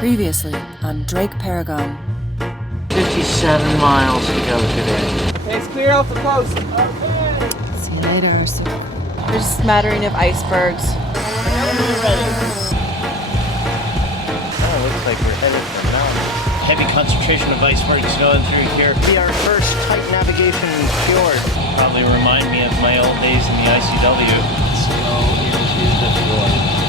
Previously on DrakeParagon. 57 miles to go today. Okay, it's clear off the coast. Okay. See you later, Ursa. There's a smattering of icebergs. Whenever you're ready. Oh, looks like we're headed for the mountain. Heavy concentration of icebergs going through here. Be our first tight navigation fjord. Probably remind me of my old days in the ICW. Let's go into the fjord.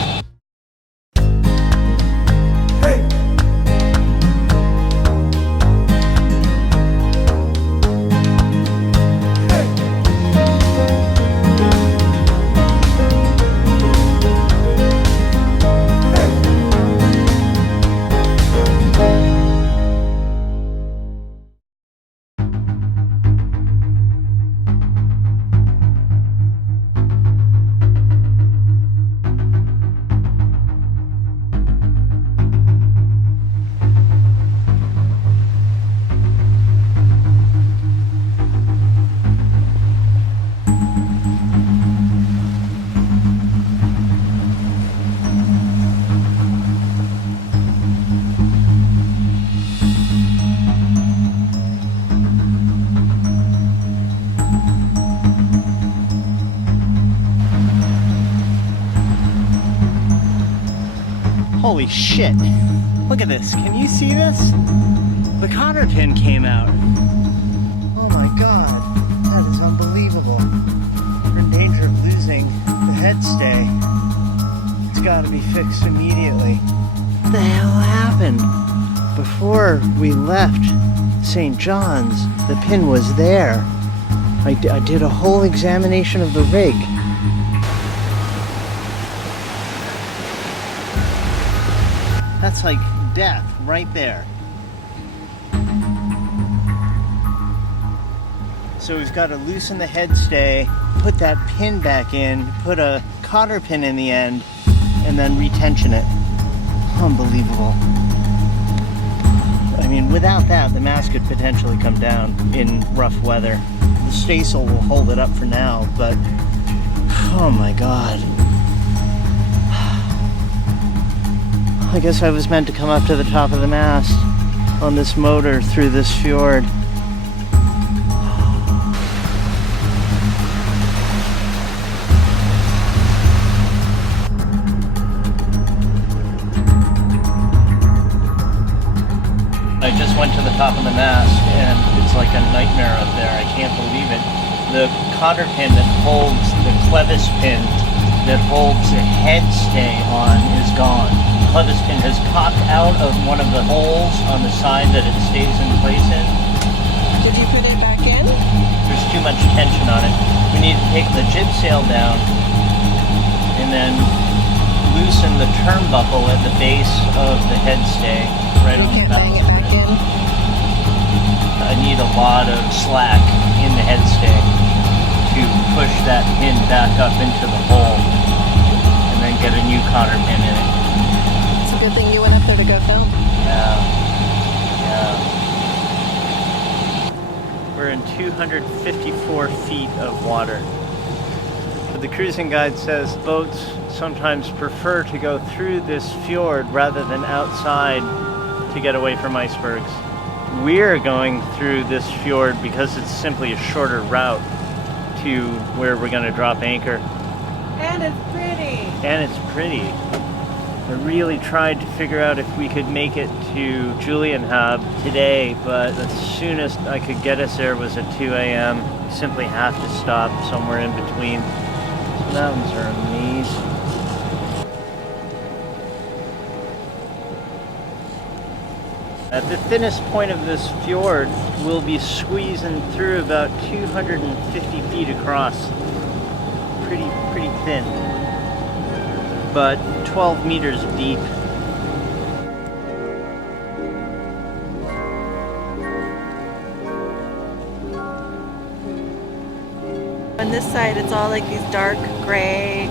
Holy shit. Look at this. Can you see this? The cotter pin came out. Oh my god. That is unbelievable. We're in danger of losing the head stay. It's got to be fixed immediately. What the hell happened? Before we left St. John's, the pin was there. I did a whole examination of the rig. That's like death right there. So we've got to loosen the head stay, put that pin back in, put a cotter pin in the end, and then retension it. Unbelievable. I mean, without that, the mast could potentially come down in rough weather. The staysail will hold it up for now, but oh my god. I guess I was meant to come up to the top of the mast on this motor through this fjord. I just went to the top of the mast and it's like a nightmare up there. I can't believe it. The cotter pin that holds, the clevis pin that holds the head stay on is gone. The clevis pin has popped out of one of the holes on the side that it stays in place in. Did you put it back in? There's too much tension on it. We need to take the jib sail down and then loosen the turnbuckle at the base of the head stay right on the You can't bang it back in? I need a lot of slack in the head stay to push that pin back up into the hole and then get a new cotter pin in it. It's a good thing you went up there to go film. Yeah. We're in 254 feet of water. The cruising guide says boats sometimes prefer to go through this fjord rather than outside to get away from icebergs. We're going through this fjord because it's simply a shorter route to where we're going to drop anchor. And it's pretty. And it's pretty. I really tried to figure out if we could make it to Julian Hub today, but the soonest I could get us there was at 2 a.m. We simply have to stop somewhere in between. The mountains are amazing. At the thinnest point of this fjord, we'll be squeezing through about 250 feet across. Pretty thin, but 12 meters deep. On this side, it's all like these dark gray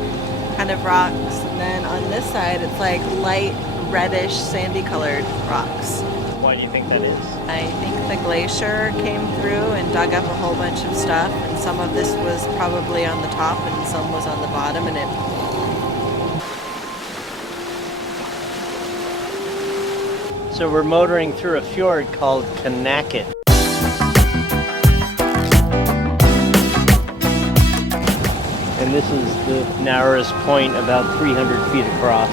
kind of rocks, and then on this side, it's like light reddish sandy colored rocks. Why do you think that is? I think the glacier came through and dug up a whole bunch of stuff, and some of this was probably on the top and some was on the bottom, and it So we're motoring through a fjord called Kanakit. And this is the narrowest point, about 300 feet across.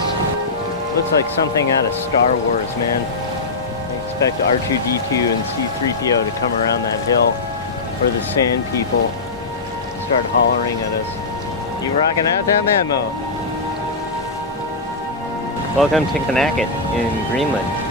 Looks like something out of Star Wars, man. I expect R2-D2 and C-3PO to come around that hill, or the sand people start hollering at us. You rocking out that memo? Welcome to Kanakit in Greenland.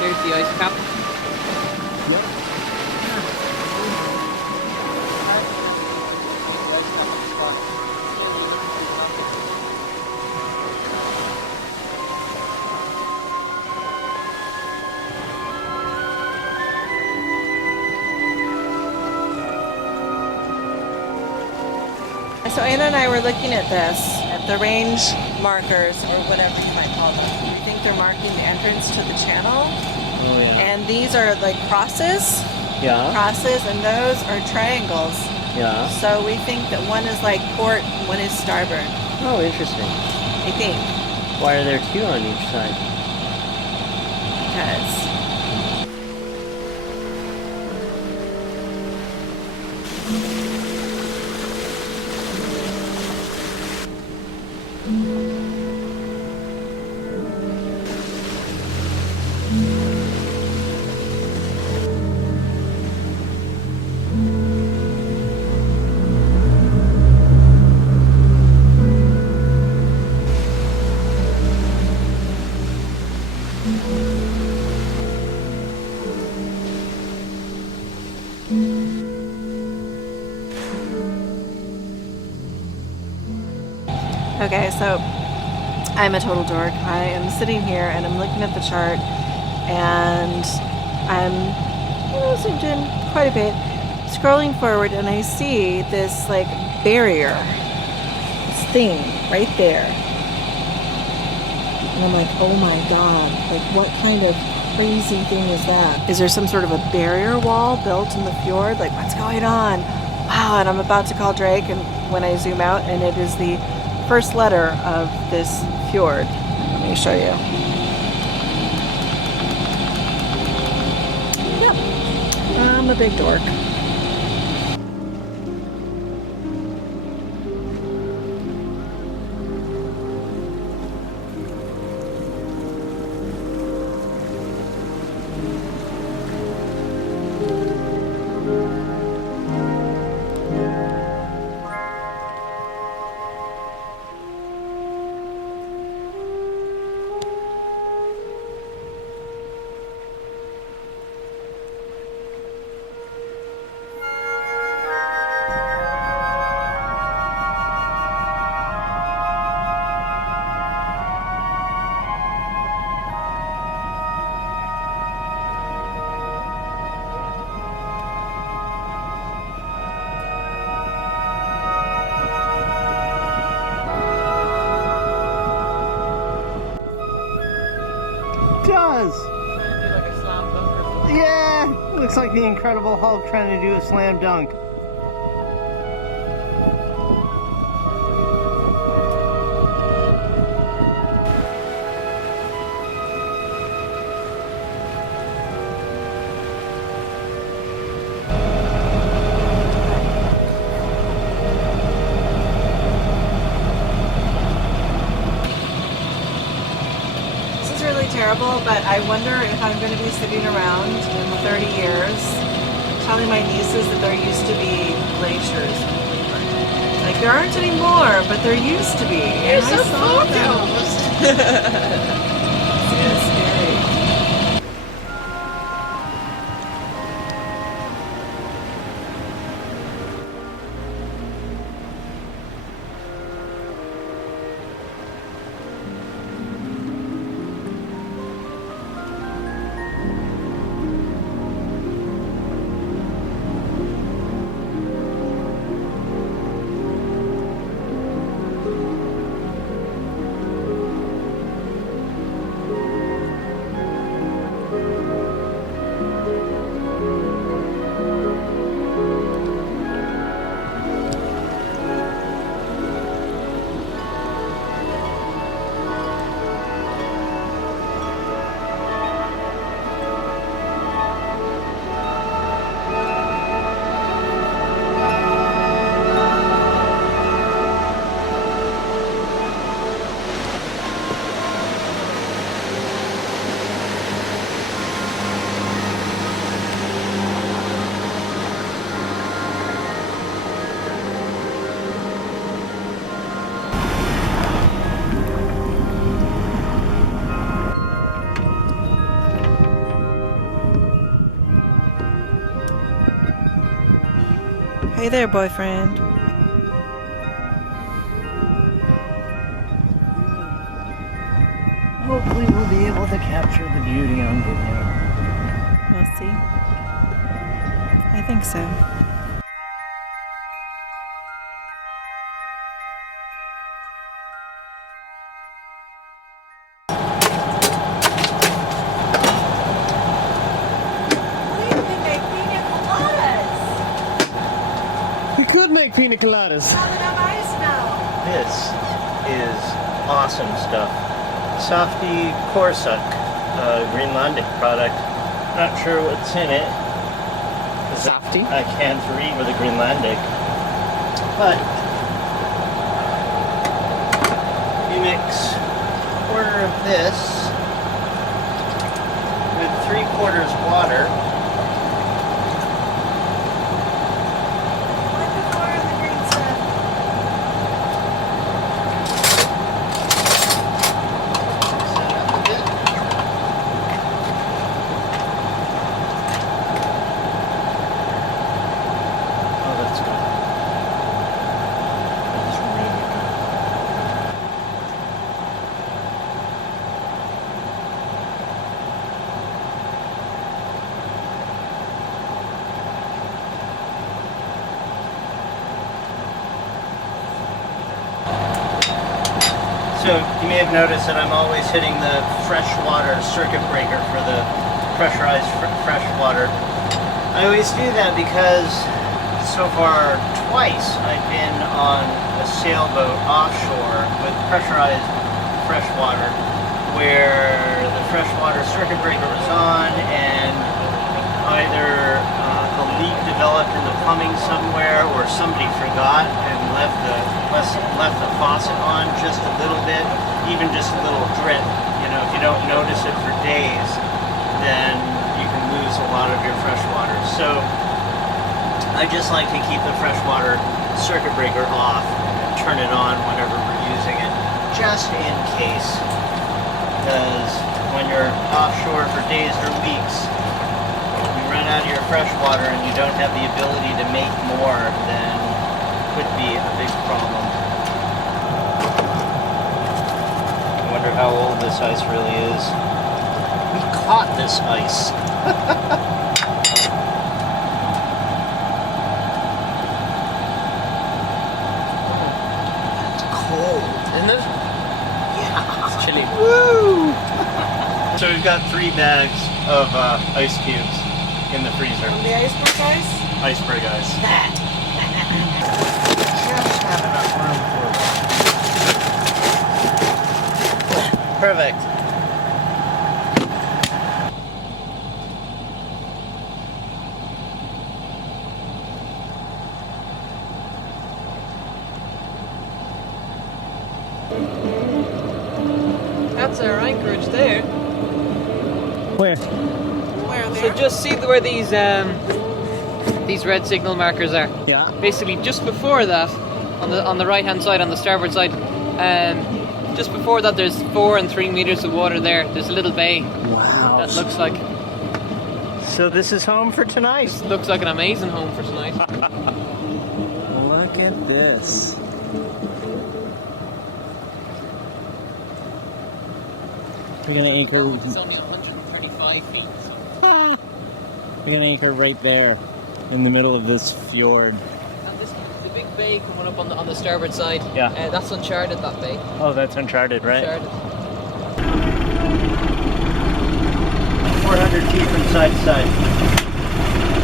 There's the ice cap. So Anna and I were looking at this, at the range markers, or whatever you might call them. We think they're marking the entrance to the channel. Oh yeah. And these are like crosses, and those are triangles. Yeah. So we think that one is like port, one is starboard, Oh, interesting. I think. Why are there two on each side? Because okay, so I'm a total dork. I am sitting here and I'm looking at the chart and I'm zoomed in quite a bit, scrolling forward, and I see this like barrier, this thing right there. And I'm like, oh my god, like what kind of crazy thing is that? Is there some sort of a barrier wall built in the fjord? Like what's going on? Wow, and I'm about to call Drake, and when I zoom out, and it is the first letter of this fjord. Let me show you. Yep. I'm a big dork. Does. Yeah, looks like the Incredible Hulk trying to do a slam dunk. Terrible, but I wonder if I'm going to be sitting around in 30 years telling my nieces that there used to be glaciers in Greenland. Like There aren't any more, but there used to be. And I saw them. It's kind of scary. Hey there, boyfriend. Hopefully we'll be able to capture the beauty on video. We'll see. I think so. We could make pina coladas. This is awesome stuff. Softy Corsuck, Greenlandic product. Not sure what's in it. Softy? I can't read with a Greenlandic. But you mix a quarter of this with 3/4 water. So you may have noticed that I'm always hitting the freshwater circuit breaker for the pressurized fresh water. I always do that because so far twice I've been on a sailboat offshore with pressurized fresh water where the freshwater circuit breaker was on and either a leak developed in the plumbing somewhere or somebody forgot and left the faucet on just a little bit, even just a little drip. You know, if you don't notice it for days, then you can lose a lot of your fresh water. So I just like to keep the freshwater circuit breaker off and turn it on whenever we're using it, just in case. Because when you're offshore for days or weeks, you run out of your fresh water and you don't have the ability to make more, then it could be a big problem. I wonder how old this ice really is. We caught this ice. It's cold, isn't it? Yeah. It's chilly. Woo! So we've got 3 bags of ice cubes in the freezer. The iceberg ice? Iceberg ice. Just have enough room for it. Perfect. That's our Anchorage there. Where? Where So just see where these red signal markers are. Yeah. Basically, just before that, on the right hand side, on the starboard side. Just before that, there's 4 and 3 meters of water there. There's a little bay. Wow. That looks like So this is home for tonight. looks like an amazing home for tonight. Look at this. We're gonna anchor. It's only 135 feet. We're gonna anchor right there, in the middle of this fjord. And the big bay coming up on the starboard side. Yeah. That's uncharted. That bay. Oh, that's uncharted, right? Uncharted. 400 feet from side to side.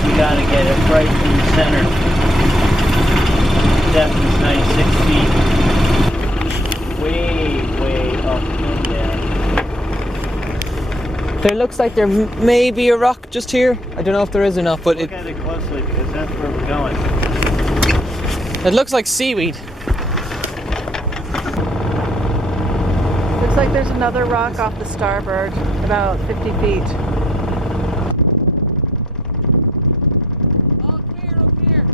We gotta get it right in the center. Depth is 96 feet. Way up in there. There looks like there may be a rock just here. I don't know if there is or not, but Look at it closely because that's where we're going. it looks like seaweed. Looks like there's another rock off the starboard, about 50 feet. Oh, clear up here.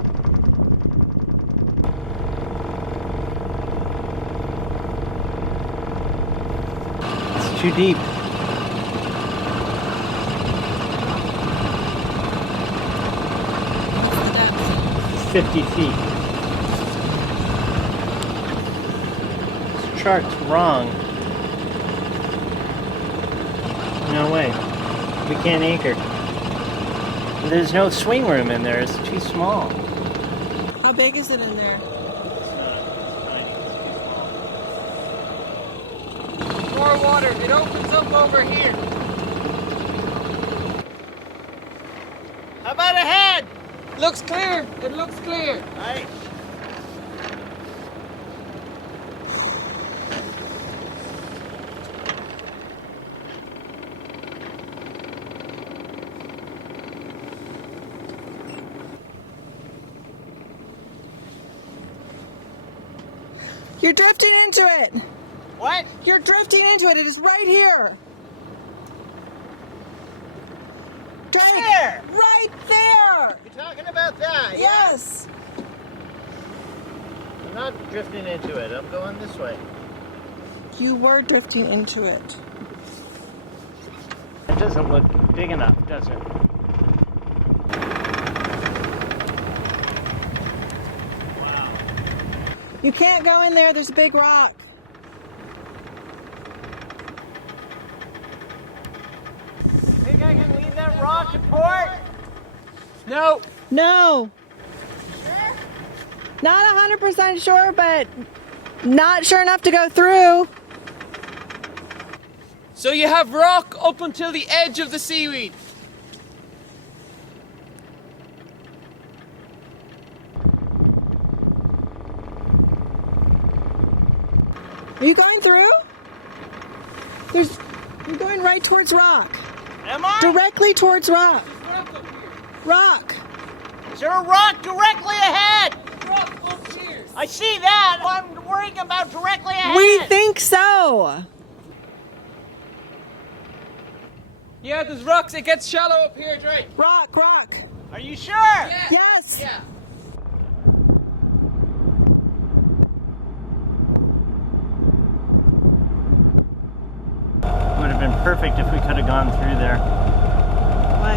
It's too deep. It's 50 feet. This chart's wrong. No way. We can't anchor. There's no swing room in there. It's too small. How big is it in there? More water. It opens up over here. How about ahead? Looks clear. It looks clear. Right. You're drifting into it! What? You're drifting into it! It is right here! Drake! Where? Right there! You're talking about that? Yes! I'm not drifting into it. I'm going this way. You were drifting into it. It doesn't look big enough, does it? You can't go in there, there's a big rock. Think I can leave that rock at port? No. No! Not 100% sure, but not sure enough to go through. So you have rock up until the edge of the seaweed. Are you going through? You're going right towards rock. Am I? Directly towards rock. Rock. Is there a rock directly ahead? Rock up here. I see that. I'm worrying about directly ahead. We think so. Yeah, there's rocks. It gets shallow up here, Drake. Rock, rock. Are you sure? Yes. Yeah. Would have been perfect if we could have gone through there. Why?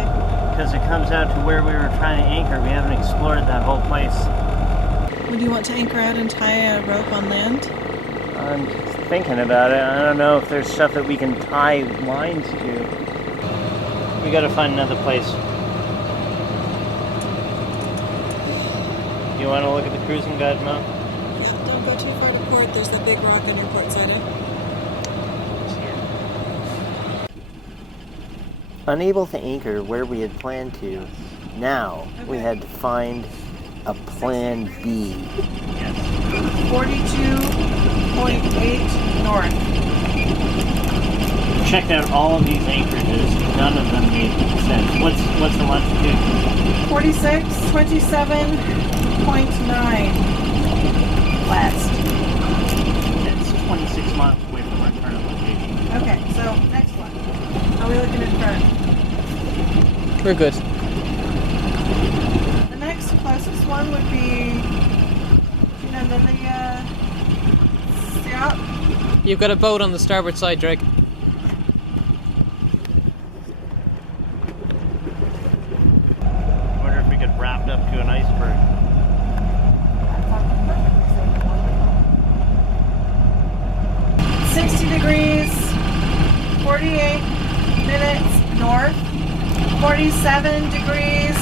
Because it comes out to where we were trying to anchor. We haven't explored that whole place. Would you want to anchor out and tie a rope on land? I'm thinking about it. I don't know if there's stuff that we can tie lines to. We gotta find another place. You wanna look at the cruising guide, Mo? Don't go too far to port. There's the big rock on your port siding. Unable to anchor where we had planned to, now we had to find a plan B. 42.8 north. Checked out all of these anchorages. None of them made sense. What's the longitude? 27.9 west. It's 26 miles away from our current location. Okay, so next one. How are we looking in front? We're good. The next closest one would be Newfoundland. up. You've got a boat on the starboard side, Drake. I wonder if we could wrap it up to an iceberg. 60 degrees, 48 minutes north, 47 degrees,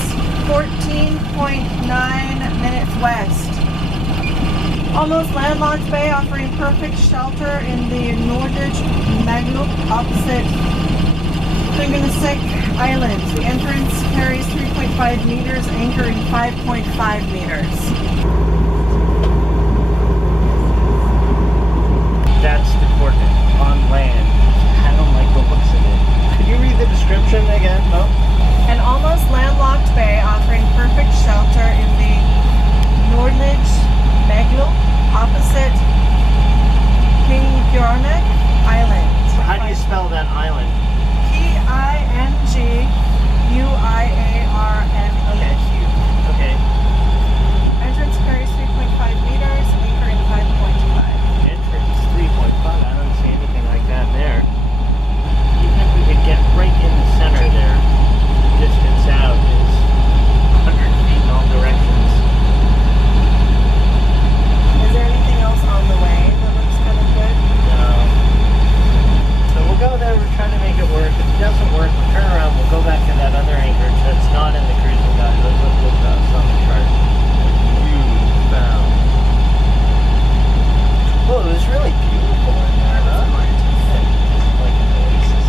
14.9 minutes west. Almost landlocked bay offering perfect shelter in the Nordage Magluk opposite Klingensick Island. The entrance carries 3.5 meters, anchoring 5.5 meters. That's the coordinate on land. I don't like the looks of it. Could you read the description again, Mo? An almost landlocked bay offering perfect shelter in the Nordlige Magluk opposite Kingjornik Island. How do you spell that island? Kinguiarnaq. Okay. Entrance carries 3.5 meters, anchoring 5.5. Entrance 3.5. I don't see anything like that there. Even if we could get right in the center there, distance out is 100 feet in all directions. Is there anything else on the way that looks kind of good? No. So we'll go there, we're trying to make it work. If it doesn't work, we'll turn around, we'll go back to that other anchorage that's not in the cruising guide. Those look on the chart. Newfoundland. Oh, it was really beautiful in there, huh? Like an oasis.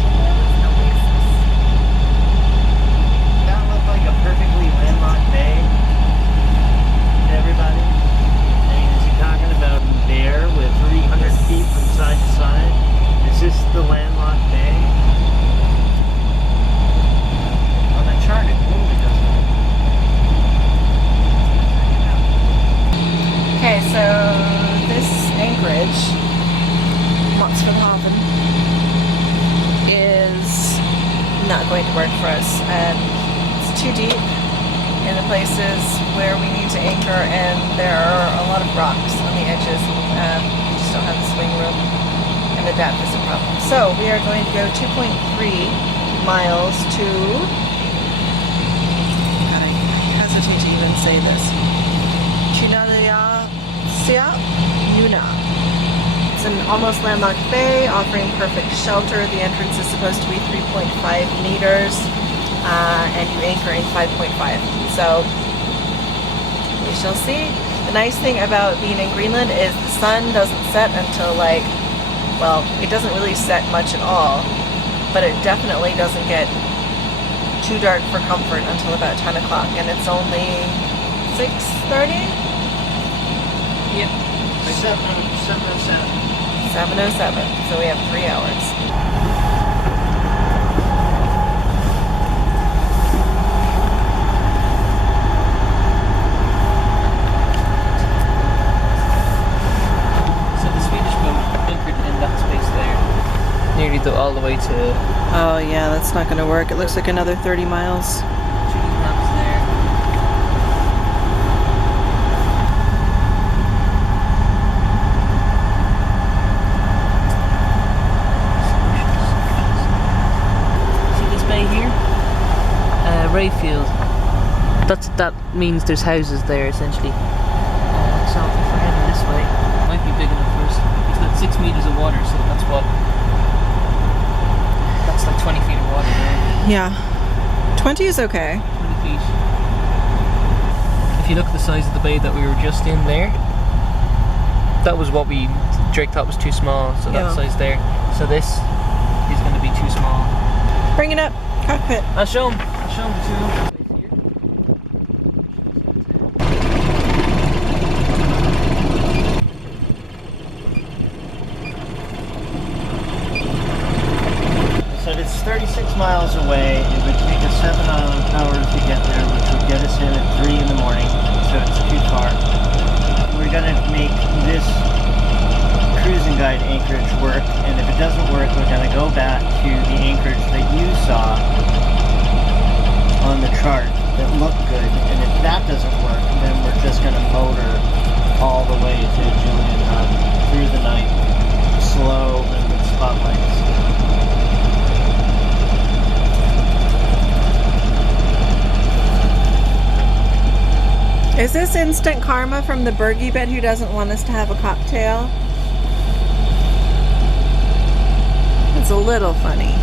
That looked like a perfectly landlocked bay to everybody. I mean, is he talking about there with 300 feet from side to side? Is this the landlocked bay? On the chart, it really doesn't. Okay, so this anchorage, Motsfordhaven, is not going to work for us. It's too deep in the places where we need to anchor, and there are a lot of rocks on the edges. We just don't have the swing room, and the depth is a problem. So we are going to go 2.3 miles to, God, I hesitate to even say this, Nuna. It's an almost landlocked bay offering perfect shelter. The entrance is supposed to be 3.5 meters and you anchor in 5.5. So we shall see. The nice thing about being in Greenland is the sun doesn't set until it doesn't really set much at all, but it definitely doesn't get too dark for comfort until about 10 o'clock, and it's only 6:30? Yep. 7:07. 7:07, so we have 3 hours. So the Swedish boat anchored in that space there. Nearly all the way to Oh yeah, that's not going to work. It looks like another 30 miles. Judy's maps there. See this bay here? Rayfield. That means there's houses there essentially. So if we're heading this way, it might be big enough for us. It's got 6 meters of water, so that's what. That's like 20 feet of water there. Yeah. 20 is okay. 20 feet. If you look at the size of the bay that we were just in there, that was what Drake thought was too small, so that Yeah. size there. So this is going to be too small. Bring it up. Cockpit. I'll show him the two. So it's 36 miles away. It would take us 7 hours to get there, which would get us in at 3 in the morning, so it's too far. We're going to make this cruising guide anchorage work, and if it doesn't work, we're going to go back to the anchorage that you saw on the chart that looked good, and if that doesn't work, then we're just going to motor all the way to Julian through the night. Is this instant karma from the Bergie bed who doesn't want us to have a cocktail? It's a little funny.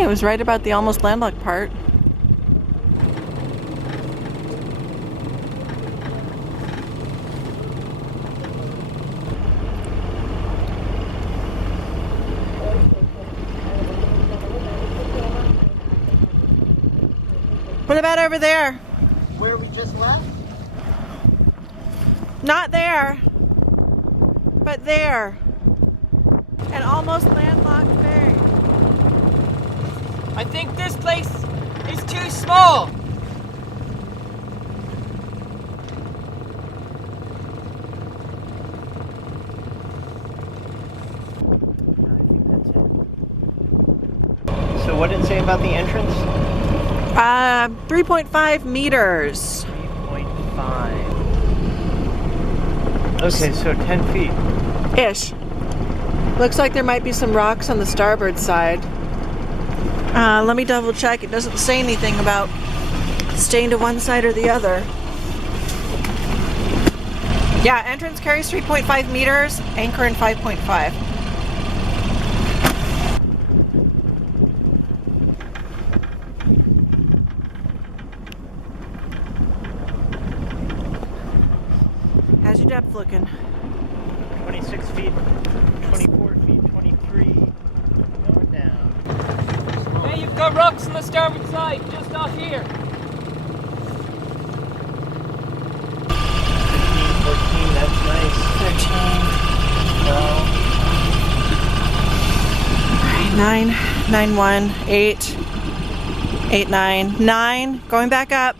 It was right about the almost landlocked part. What about over there? Where we just left? Not there, but there. An almost landlocked bay. I think this place is too small. So what did it say about the entrance? 3.5 meters. 3.5. Okay, so 10 feet. Ish. Looks like there might be some rocks on the starboard side. Let me double check. It doesn't say anything about staying to one side or the other. Yeah, entrance carries 3.5 meters, anchor in 5.5. How's your depth looking? 26 feet, 24 feet, 23, going down. Hey, you've got rocks on the starboard side, just off here. 15, 14, that's nice. 13. 12. 9, 9, 1, 8, 8, 9, 9. Going back up.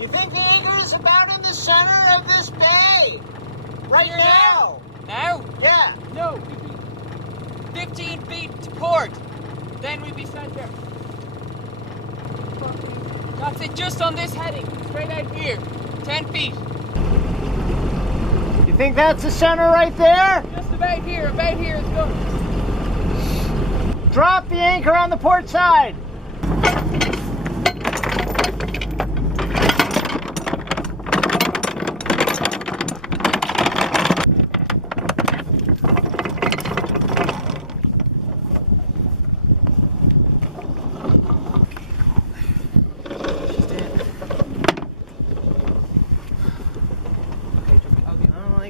You think the anchor is about in the center of this bay? Right now? Now? Yeah. No, we'd be 15 feet to port. Then we'd be center. That's it, just on this heading. Straight out here. 10 feet. You think that's the center right there? Just about here it's good. Drop the anchor on the port side.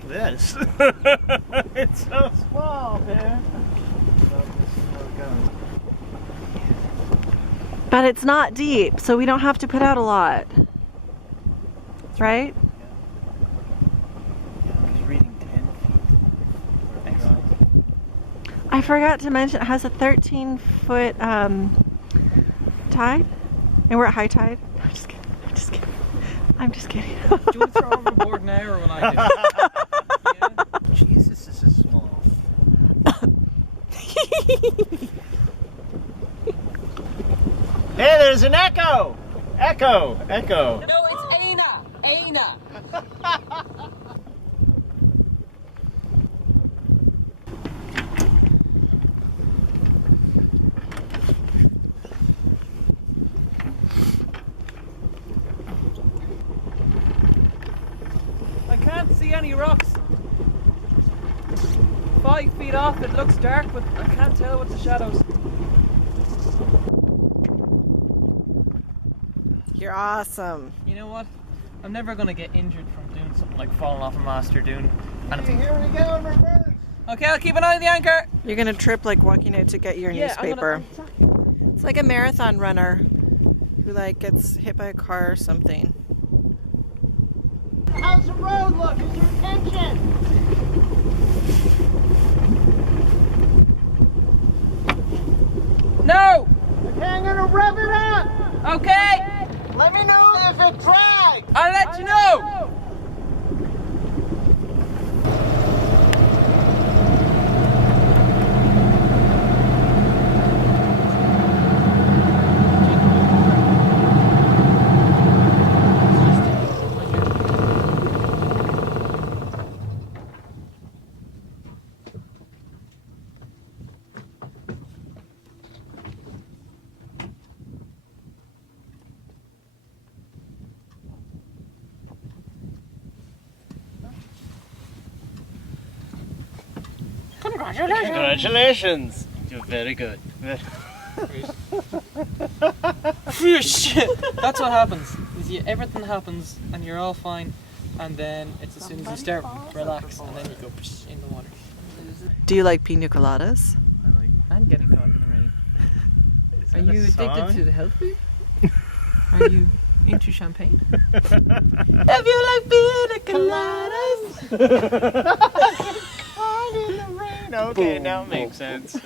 This. It's so small, man. But it's not deep, so we don't have to put out a lot. Right? He's reading 10 feet. I forgot to mention it has a 13-foot tide, and we're at high tide. I'm just kidding. I'm just kidding. I'm just kidding. Do you want to throw overboard now or when I do? Jesus, this is small. Hey, there's an echo! Echo! Echo! No, it's Aina! Aina! I can't see any rocks. 5 feet off, it looks dark, but I can't tell with the shadows. You're awesome. You know what? I'm never gonna get injured from doing something like falling off a mast or doing anything. Here we go in reverse. Okay, I'll keep an eye on the anchor. You're gonna trip like walking out to get your newspaper. It's like a marathon runner who like gets hit by a car or something. How's the road look? Is there tension? No! Okay, gonna rev it up! Okay, Let me know if it drags! I'll let you know. Congratulations! You're very good. Shit. That's what happens. Everything happens and you're all fine, and then it's as soon as you start relax, and then you go in the water. Do you like pina coladas? I'm getting caught in the rain. Is Are that a you addicted song? to the health food? Are you into champagne? If you like pina coladas. Caught in the rain. Okay, now it makes sense.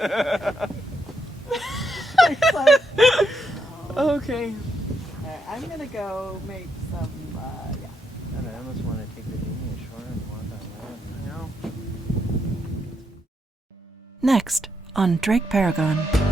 Okay. I'm gonna go make some, yeah. And I almost want to take the dinghy ashore and walk on land. I know. Next on DrakeParagon.